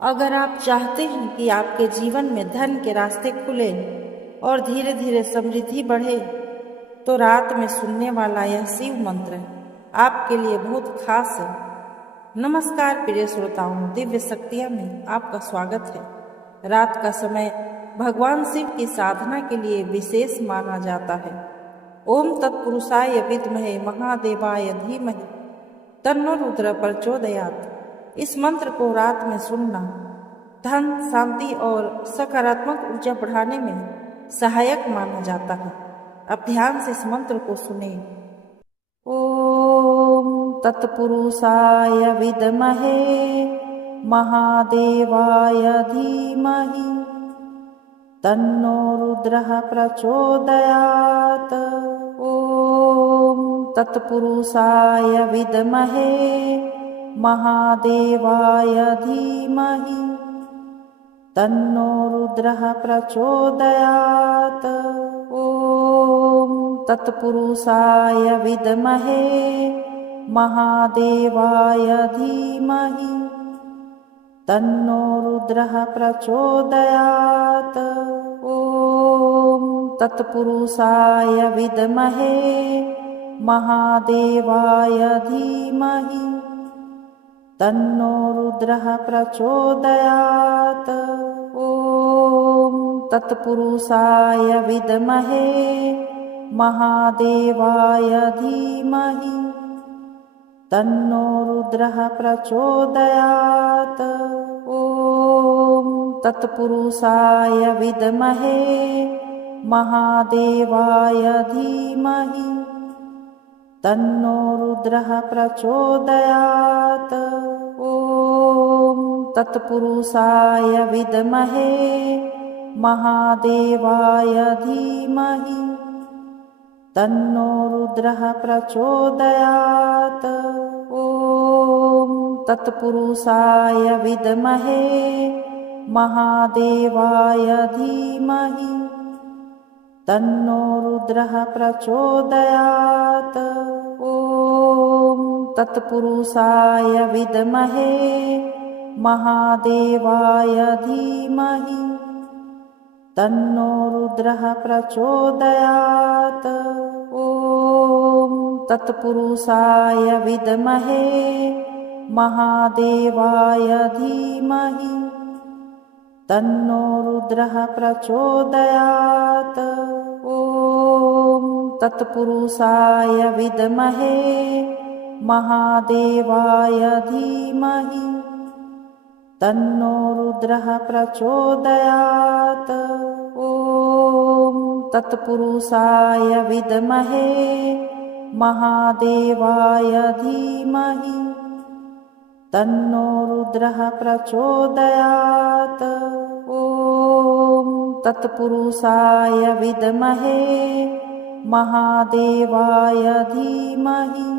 अगर आप चाहते हैं कि आपके जीवन में धन के रास्ते खुले और धीरे धीरे समृद्धि बढ़े, तो रात में सुनने वाला यह शिव मंत्र आपके लिए बहुत खास है। नमस्कार प्रिय श्रोताओं, दिव्य शक्तियाँ में आपका स्वागत है। रात का समय भगवान शिव की साधना के लिए विशेष माना जाता है। ओम तत्पुरुषाय विद्महे महादेवाय धीमहि तन्नो रुद्र प्रचोदयात्। इस मंत्र को रात में सुनना धन, शांति और सकारात्मक ऊर्जा बढ़ाने में सहायक माना जाता है। अब ध्यान से इस मंत्र को सुने। ओम तत्पुरुषाय विद्महे महादेवाय धीमहि तन्नो रुद्रः प्रचोदयात्। ओम तत्पुरुषाय विद्महे महादेवाय धीमहि तन्नो रुद्रः प्रचोदयात्। ओम तत्पुरुषाय विद्महे महादेवाय धीमहि तन्नो रुद्रः प्रचोदयात्। ओम तत्पुरुषाय विद्महे महादेवाय धीमहि तन्नो रुद्रः प्रचोदयात्। ओम तत्पुरुषाय विद्महे महादेवाय धीमहि तन्नो रुद्रः प्रचोदयात्। ओम तत्पुरुषाय विद्महे महादेवाय धीमहि तन्नो रुद्रः प्रचोदयात्। ओम तत्पुरुषाय विद्महे महादेवाय धीमहि तन्नो रुद्रः प्रचोदयात्। ओम तत्पुरुषाय विद्महे महादेवाय धीमहि तन्नो रुद्रः प्रचोदयात्। ओम तत्पुरुषाय विद्महे महादेवाय धीमहि तन्नो रुद्रः प्रचोदयात्। ओम तत्पुरुषाय विद्महे महादेवाय धीमहि तन्नो रुद्रः प्रचोदयात्। ओम तत्पुरुषाय विद्महे महादेवाय धीमहि तन्नो रुद्रः प्रचोदयात्। ओम तत्पुरुषाय विद्महे महादेवाय धीमहि तन्नो रुद्रः प्रचोदयात्। ओम तत्पुरुषाय विद्महे महादेवाय धीमहि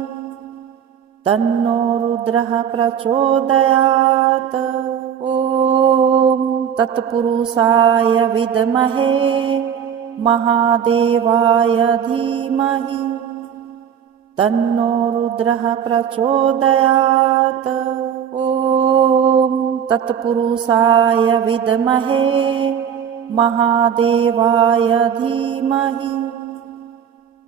तन्नो रुद्रः प्रचोदयात्। ओम तत्पुरुषाय विद्महे महादेवाय धीमहि तन्नो रुद्रः प्रचोदयात्। ओम तत्पुरुषाय विद्महे महादेवाय धीमहि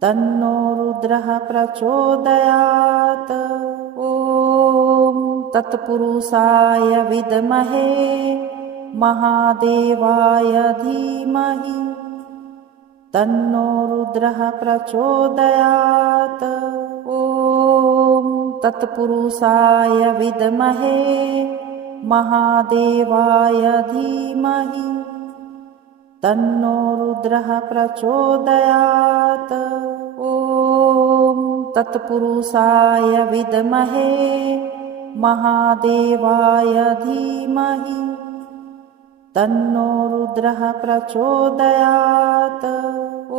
तन्नो रुद्रः प्रचोदयात्। ओम तत्पुरुषाय विद्महे महादेवाय धीमहि तन्नो रुद्रः प्रचोदयात्। ओम तत्पुरुषाय विद्महे महादेवाय धीमहि तन्नो रुद्रः प्रचोदयात्। ओम तत्पुरुषाय विद्महे महादेवाय धीमहि तन्नो रुद्रः प्रचोदयात्।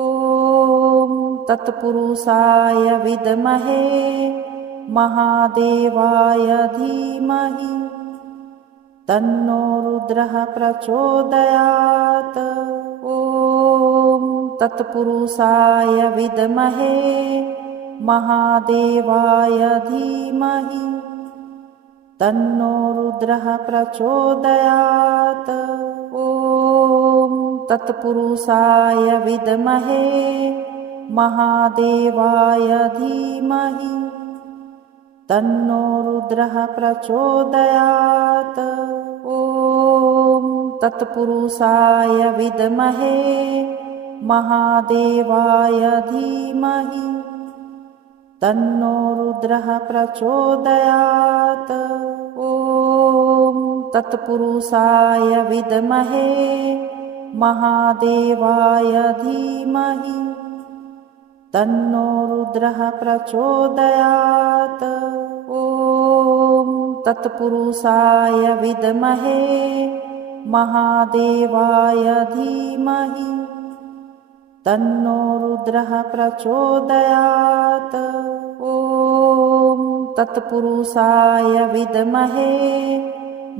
ओम तत्पुरुषाय विद्महे महादेवाय धीमहि तन्नो रुद्रः प्रचोदयात्। ओम तत्पुरुषाय विद्महे महादेवाय धीमहि तन्नो रुद्रः प्रचोदयात्। ॐ तत्पुरुषाय विद्महे महादेवाय धीमहि तन्नो रुद्रः प्रचोदयात्। ॐ तत्पुरुषाय विद्महे महादेवाय धीमहि तन्नो रुद्रः प्रचोदयात्। ॐ तत्पुरुषाय विद्महे महादेवाय धीमहि तन्नो रुद्रः प्रचोदयात्। ॐ तत्पुरुषाय विद्महे महादेवाय धीमहि तन्नो रुद्रः प्रचोदयात्। ॐ तत्पुरुषाय विद्महे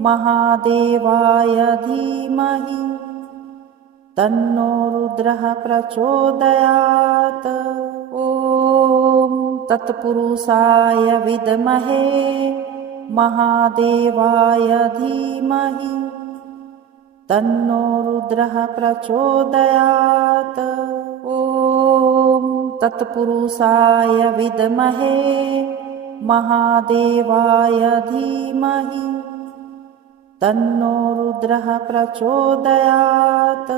महादेवाय धीमहि तन्नो रुद्रः प्रचोदयात्। ॐ तत्पुरुषाय विद्महे महादेवाय धीमहि तन्नो रुद्रः प्रचोदयात्। ॐ तत्पुरुषाय विद्महे महादेवाय धीमहि तन्नो रुद्रः प्रचोदयात्।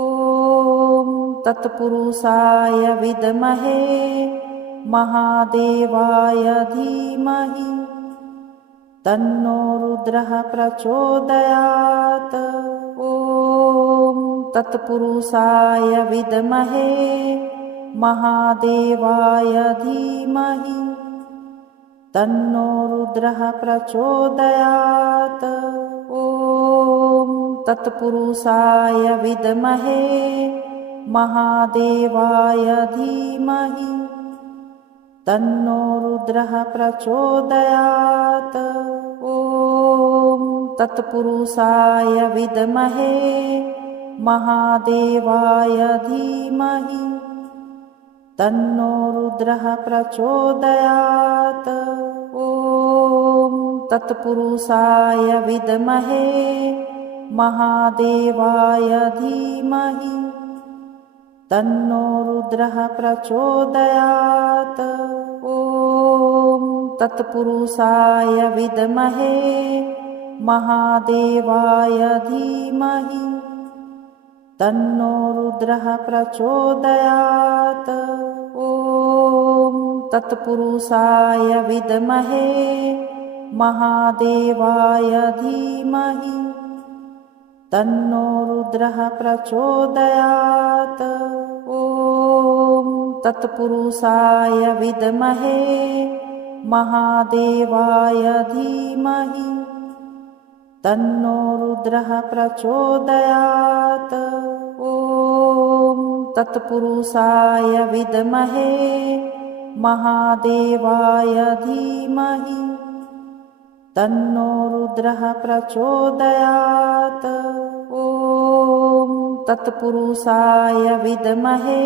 ॐ तत्पुरुषाय विद्महे महादेवाय धीमहि तन्नो रुद्रः प्रचोदयात्। ॐ तत्पुरुषाय विद्महे महादेवाय धीमहि तन्नो रुद्रः प्रचोदयात्। ॐ तत्पुरुषाय विद्महे महादेवाय धीमहि तन्नो रुद्रः प्रचोदयात्। ॐ तत्पुरुषाय विद्महे महादेवाय धीमहि तन्नो रुद्रः प्रचोदयात्। ॐ तत्पुरुषाय विद्महे महादेवाय धीमहि तन्नो रुद्रः प्रचोदयात्। ॐ तत्पुरुषाय विद्महे महादेवाय धीमहि तन्नो रुद्रः प्रचोदयात्। ॐ तत्पुरुषाय विद्महे महादेवाय धीमहि तन्नो रुद्रः प्रचोदयात्। ॐ तत्पुरुषाय विद्महे महादेवाय धीमहि तन्नो रुद्रः प्रचोदयात्। ॐ तत्पुरुषाय विद्महे महादेवाय धीमहि तन्नो रुद्रः प्रचोदयात्। ॐ तत्पुरुषाय विद्महे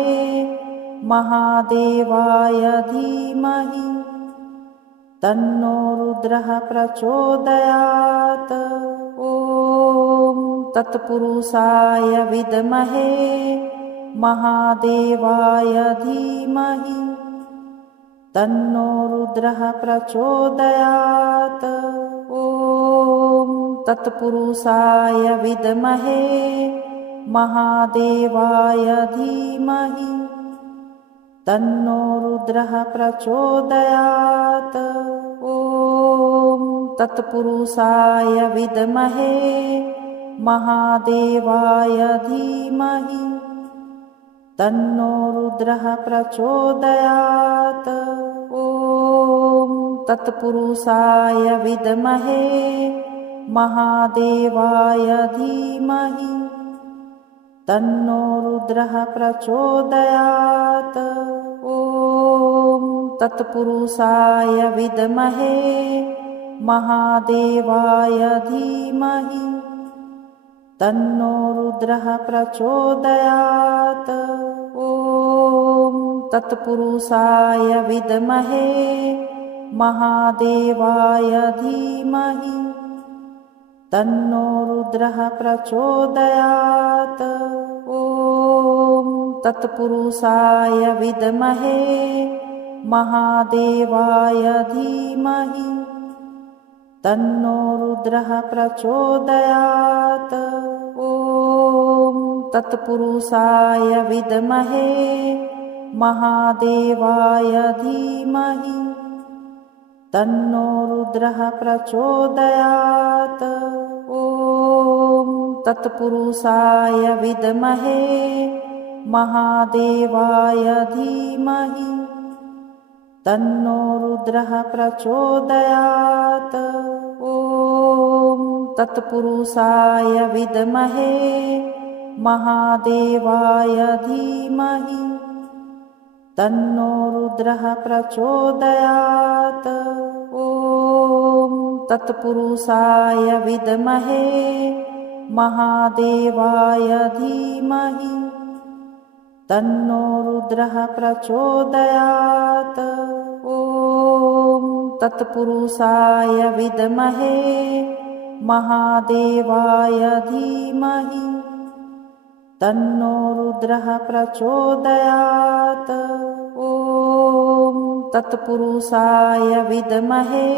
महादेवाय धीमहि तन्नो रुद्रः प्रचोदयात्। ॐ तत्पुरुषाय विद्महे महादेवाय धीमहि तन्नो रुद्रः प्रचोदयात्। ॐ तत्पुरुषाय विद्महे महादेवाय धीमहि तन्नो रुद्रः प्रचोदयात्। ॐ तत्पुरुषाय विद्महे महादेवाय धीमहि तन्नो रुद्रः प्रचोदयात्। ॐ तत्पुरुषाय विद्महे महादेवाय धीमहि तन्नो रुद्रः प्रचोदयात्। ॐ तत्पुरुषाय विद्महे महादेवाय धीमहि तन्नो रुद्रः प्रचोदयात्। ॐ तत्पुरुषाय विद्महे महादेवाय धीमहि तन्नो रुद्रः प्रचोदयात्। ॐ तत्पुरुषाय विद्महे महादेवाय धीमहि तन्नो रुद्रः प्रचोदयात्। ॐ तत्पुरुषाय विद्महे महादेवाय धीमहि तन्नो रुद्रः प्रचोदयात्। ॐ तत्पुरुषाय विद्महे महादेवाय धीमहि तन्नो रुद्रः प्रचोदयात्। ॐ तत्पुरुषाय विद्महे महादेवाय धीमहि तन्नो रुद्रः प्रचोदयात्। ॐ तत्पुरुषाय विद्महे महादेवाय धीमहि तन्नो रुद्रः प्रचोदयात्। ॐ तत्पुरुषाय विद्महे महादेवाय धीमहि तन्नो रुद्रः प्रचोदयात्। ॐ तत्पुरुषाय विद्महे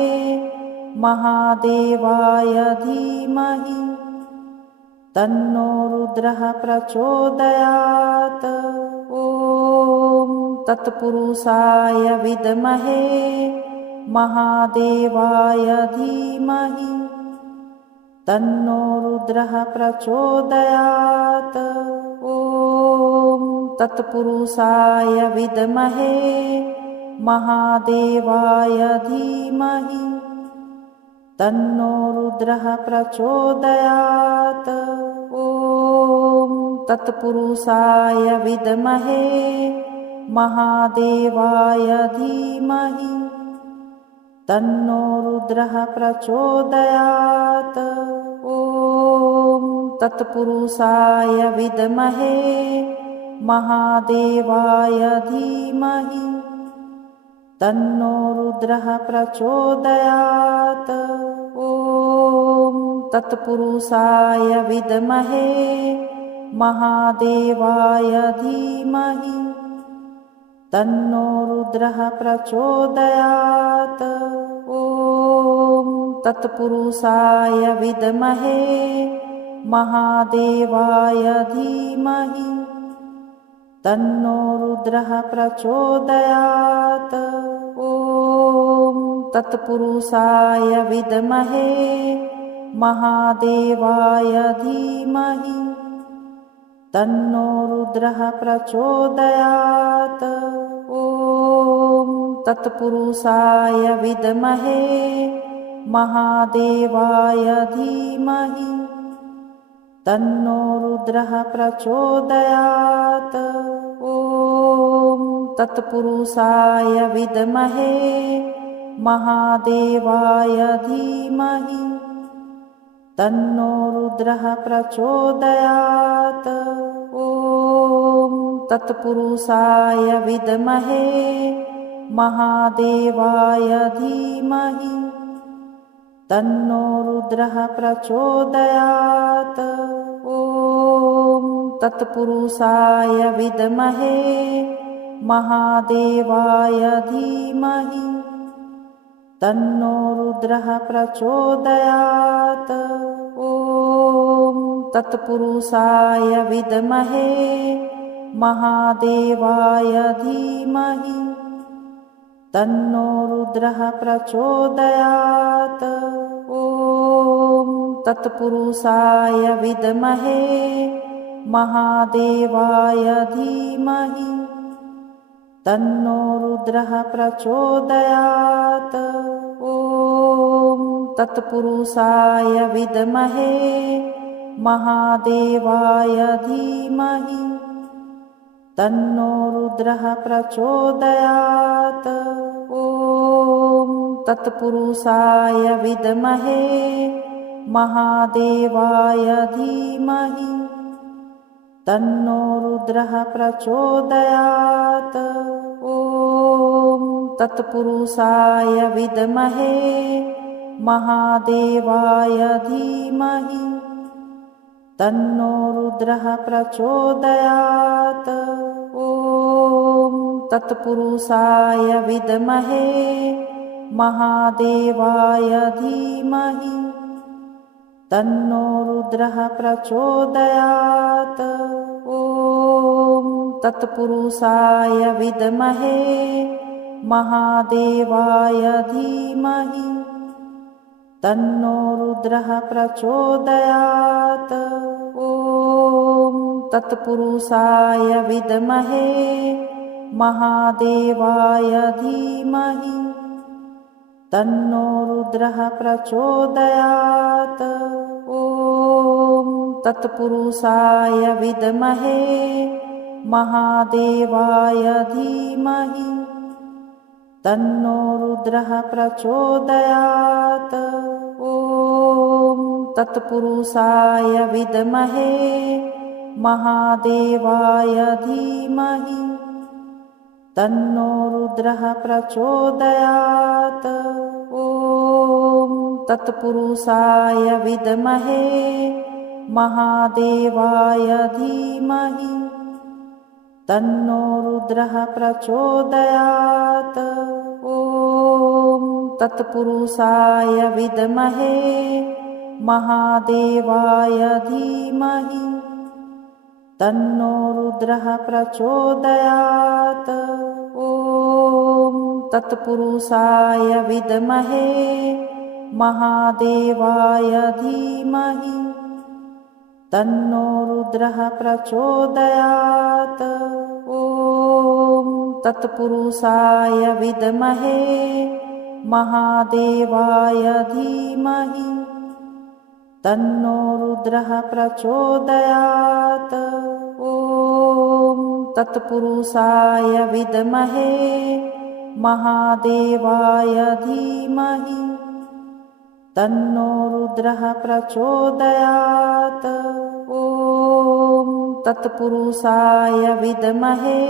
महादेवाय धीमहि तन्नो रुद्रः प्रचोदयात्। ॐ तत्पुरुषाय विद्महे महादेवाय धीमहि तन्नो रुद्रः प्रचोदयात्। ॐ तत्पुरुषाय विद्महे महादेवाय धीमहि तन्नो रुद्रः प्रचोदयात्। ॐ तत्पुरुषाय विद्महे महादेवाय धीमहि तन्नो रुद्रः प्रचोदयात्। ॐ तत्पुरुषाय विद्महे महादेवाय धीमहि तन्नो रुद्रः प्रचोदयात्। ॐ तत्पुरुषाय विद्महे महादेवाय धीमहि तन्नो रुद्रः प्रचोदयात्। ॐ तत्पुरुषाय विद्महे महादेवाय धीमहि तन्नो रुद्रः प्रचोदयात्। ॐ तत्पुरुषाय विद्महे महादेवाय धीमहि तन्नो रुद्रः प्रचोदयात्। ॐ तत्पुरुषाय विद्महे महादेवाय धीमहि तन्नो रुद्रः प्रचोदयात्। ॐ तत्पुरुषाय विद्महे महादेवाय धीमहि तन्नो रुद्रः प्रचोदयात्। ॐ तत्पुरुषाय विद्महे महादेवाय धीमहि तन्नो रुद्रः प्रचोदयात्। ॐ तत्पुरुषाय विद्महे महादेवाय धीमहि तन्नो रुद्रः प्रचोदयात्। ॐ तत्पुरुषाय विद्महे महादेवाय धीमहि तन्नो रुद्रः प्रचोदयात्। ॐ तत्पुरुषाय विद्महे महादेवाय धीमहि तन्नो रुद्रः प्रचोदयात्। ॐ तत्पुरुषाय विद्महे महादेवाय धीमहि तन्नो रुद्रः प्रचोदयात्। ॐ तत्पुरुषाय विद्महे महादेवाय धीमहि तन्नो रुद्रः प्रचोदयात्। ॐ तत्पुरुषाय विद्महे महादेवाय धीमहि तन्नो रुद्रः प्रचोदयात्। ॐ तत्पुरुषाय विद्महे महादेवाय धीमहि तन्नो रुद्रः प्रचोदयात्। ॐ तत्पुरुषाय विद्महे महादेवाय धीमहि तन्नो रुद्रः प्रचोदयात्। ॐ तत्पुरुषाय विद्महे महादेवाय धीमहि तन्नो रुद्रः प्रचोदयात्। ॐ तत्पुरुषाय विद्महे महादेवाय धीमहि तन्नो रुद्रः प्रचोदयात्। ॐ तत्पुरुषाय विद्महे महादेवाय धीमहि तन्नो रुद्रः प्रचोदयात्। ॐ तत्पुरुषाय विद्महे महादेवाय धीमहि तन्नो रुद्रः प्रचोदयात्। ॐ तत्पुरुषाय विद्महे महादेवाय धीमहि तन्नो रुद्रः प्रचोदयात्। ॐ तत्पुरुषाय विद्महे महादेवाय धीमहि तन्नो रुद्रः प्रचोदयात्। ॐ तत्पुरुषाय विद्महे महादेवाय धीमहि तन्नो रुद्रः प्रचोदयात्। ॐ तत्पुरुषाय विद्महे महादेवाय धीमहि तन्नो रुद्रः प्रचोदयात्। ॐ तत्पुरुषाय विद्महे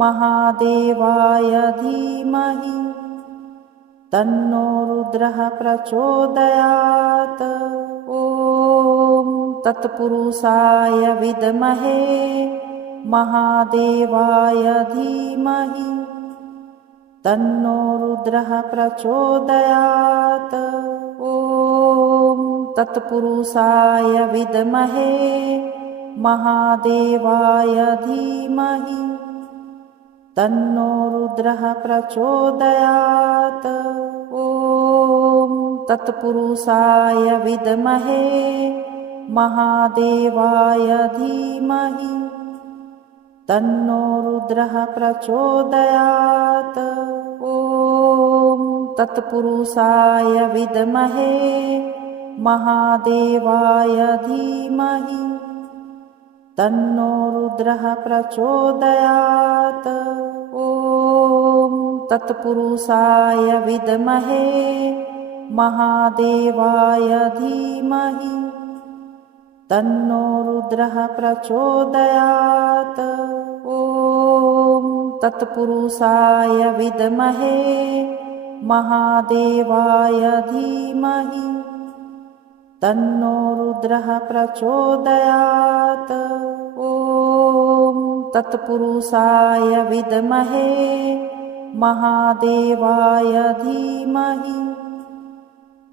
महादेवाय धीमहि तन्नो रुद्रः प्रचोदयात्। ॐ तत्पुरुषाय विद्महे महादेवाय धीमहि तन्नो रुद्रः प्रचोदयात्। ॐ तत्पुरुषाय विद्महे महादेवाय धीमहि तन्नो रुद्रः प्रचोदयात्। ॐ तत्पुरुषाय विद्महे महादेवाय धीमहि तन्नो रुद्रः प्रचोदयात्। ॐ तत्पुरुषाय विद्महे महादेवाय धीमहि तन्नो रुद्रः प्रचोदयात्। ॐ तत्पुरुषाय विद्महे महादेवाय धीमहि तन्नो रुद्रः प्रचोदयात्। ॐ तत्पुरुषाय विद्महे महादेवाय धीमहि तन्नो रुद्रः प्रचोदयात्। ॐ तत्पुरुषाय विद्महे महादेवाय धीमहि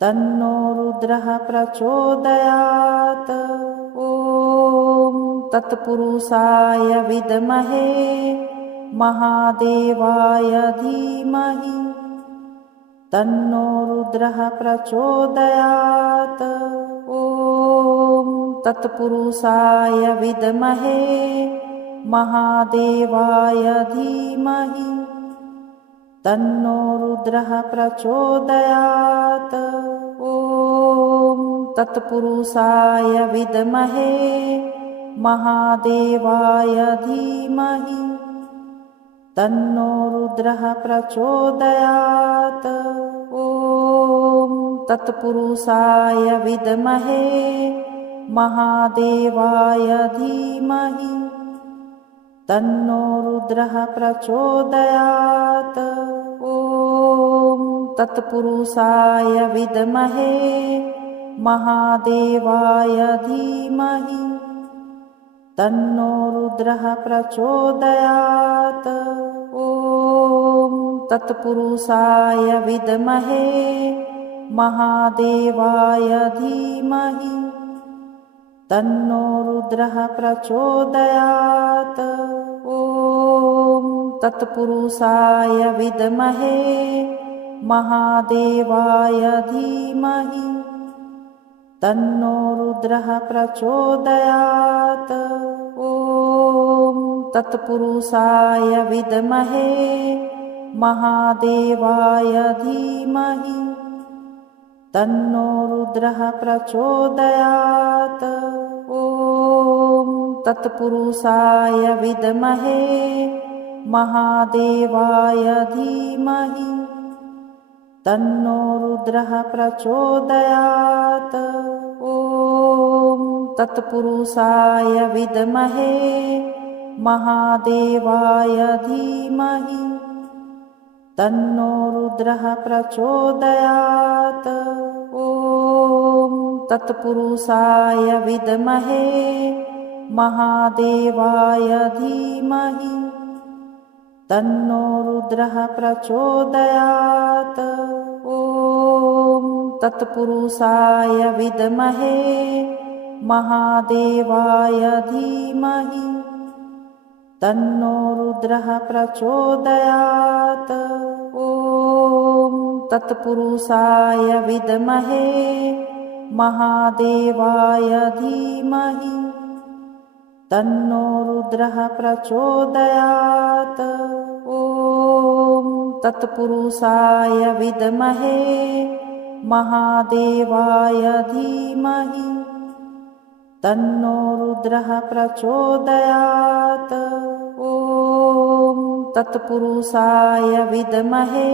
तन्नो रुद्रः प्रचोदयात्। ॐ तत्पुरुषाय विद्महे महादेवाय धीमहि तन्नो रुद्रः प्रचोदयात्। ॐ तत्पुरुषाय विद्महे महादेवाय धीमहि तन्नो रुद्रः प्रचोदयात्। ॐ तत्पुरुषाय विद्महे महादेवाय धीमहि तन्नो रुद्रः प्रचोदयात्। ॐ तत्पुरुषाय विद्महे महादेवाय धीमहि तन्नो रुद्रः प्रचोदयात्। तत्पुरुषाय विद्महे महादेवाय धीमहि तन्नो रुद्रः प्रचोदयात्। ॐ तत्पुरुषाय विद्महे महादेवाय धीमहि तन्नो रुद्रः प्रचोदयात्। ॐ तत्पुरुषाय विद्महे महादेवाय धीमहि तन्नो रुद्रः प्रचोदयात्। ॐ तत्पुरुषाय विद्महे महादेवाय धीमहि तन्नो रुद्रः प्रचोदयात्। ॐ तत्पुरुषाय विद्महे महादेवाय धीमहि तन्नो रुद्रः प्रचोदयात्। ॐ तत्पुरुषाय विद्महे महादेवाय धीमहि तन्नो रुद्रः प्रचोदयात्। ॐ तत्पुरुषाय विद्महे महादेवाय धीमहि तन्नो रुद्रः प्रचोदयात्। ॐ तत्पुरुषाय विद्महे महादेवाय धीमहि तन्नो रुद्रः प्रचोदयात्। ॐ तत्पुरुषाय विद्महे महादेवाय धीमहि तन्नो रुद्रः प्रचोदयात्। ॐ तत्पुरुषाय विद्महे महादेवाय धीमहि तन्नो रुद्रः प्रचोदयात्। ॐ तत्पुरुषाय विद्महे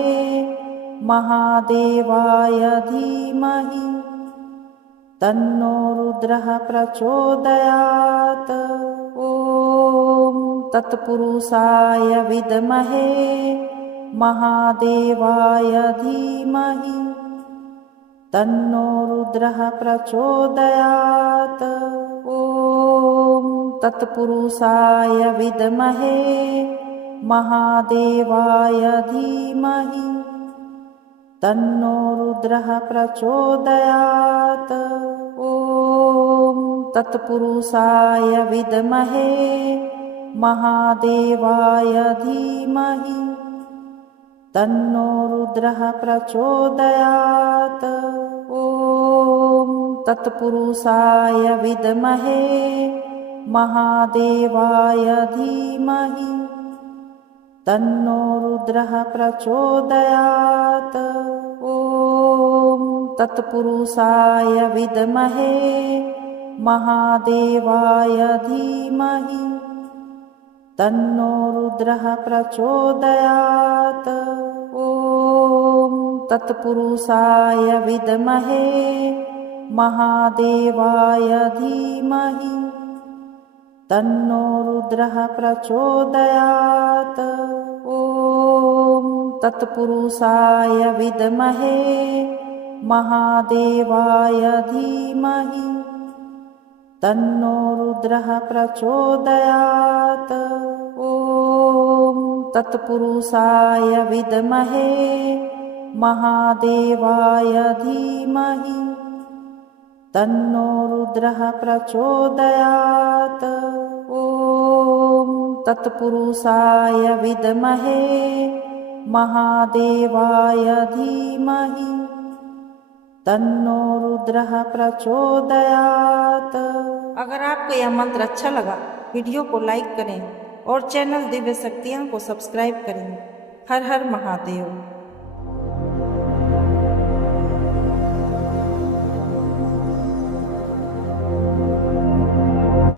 महादेवाय धीमहि तन्नो रुद्रः प्रचोदयात्। ॐ तत्पुरुषाय विद्महे महादेवाय धीमहि तन्नो रुद्रः प्रचोदयात्। ॐ तत्पुरुषाय विद्महे महादेवाय धीमहि तन्नो रुद्रः प्रचोदयात्। ॐ तत्पुरुषाय विद्महे महादेवाय धीमहि तन्नो रुद्रः प्रचोदयात्। ॐ तत्पुरुषाय विद्महे महादेवाय धीमहि तन्नो रुद्रः प्रचोदयात्। ॐ तत्पुरुषाय विद्महे महादेवाय धीमहि तन्नो रुद्रः प्रचोदयात्। ॐ तत्पुरुषाय विद्महे महादेवाय धीमहि तन्नो रुद्रः प्रचोदयात्। ॐ तत्पुरुषाय विद्महे महादेवाय धीमहि तन्नो रुद्रः प्रचोदयात्। ॐ तत्पुरुषाय विद्महे महादेवाय धीमहि तन्नो रुद्रः प्रचोदयात्। ॐ तत्पुरुषाय विद्महे महादेवाय धीमहि तन्नो रुद्रः प्रचोदयात्। अगर आपको यह मंत्र अच्छा लगा, वीडियो को लाइक करें और चैनल दिव्य शक्तियाँ को सब्सक्राइब करें। हर हर महादेव।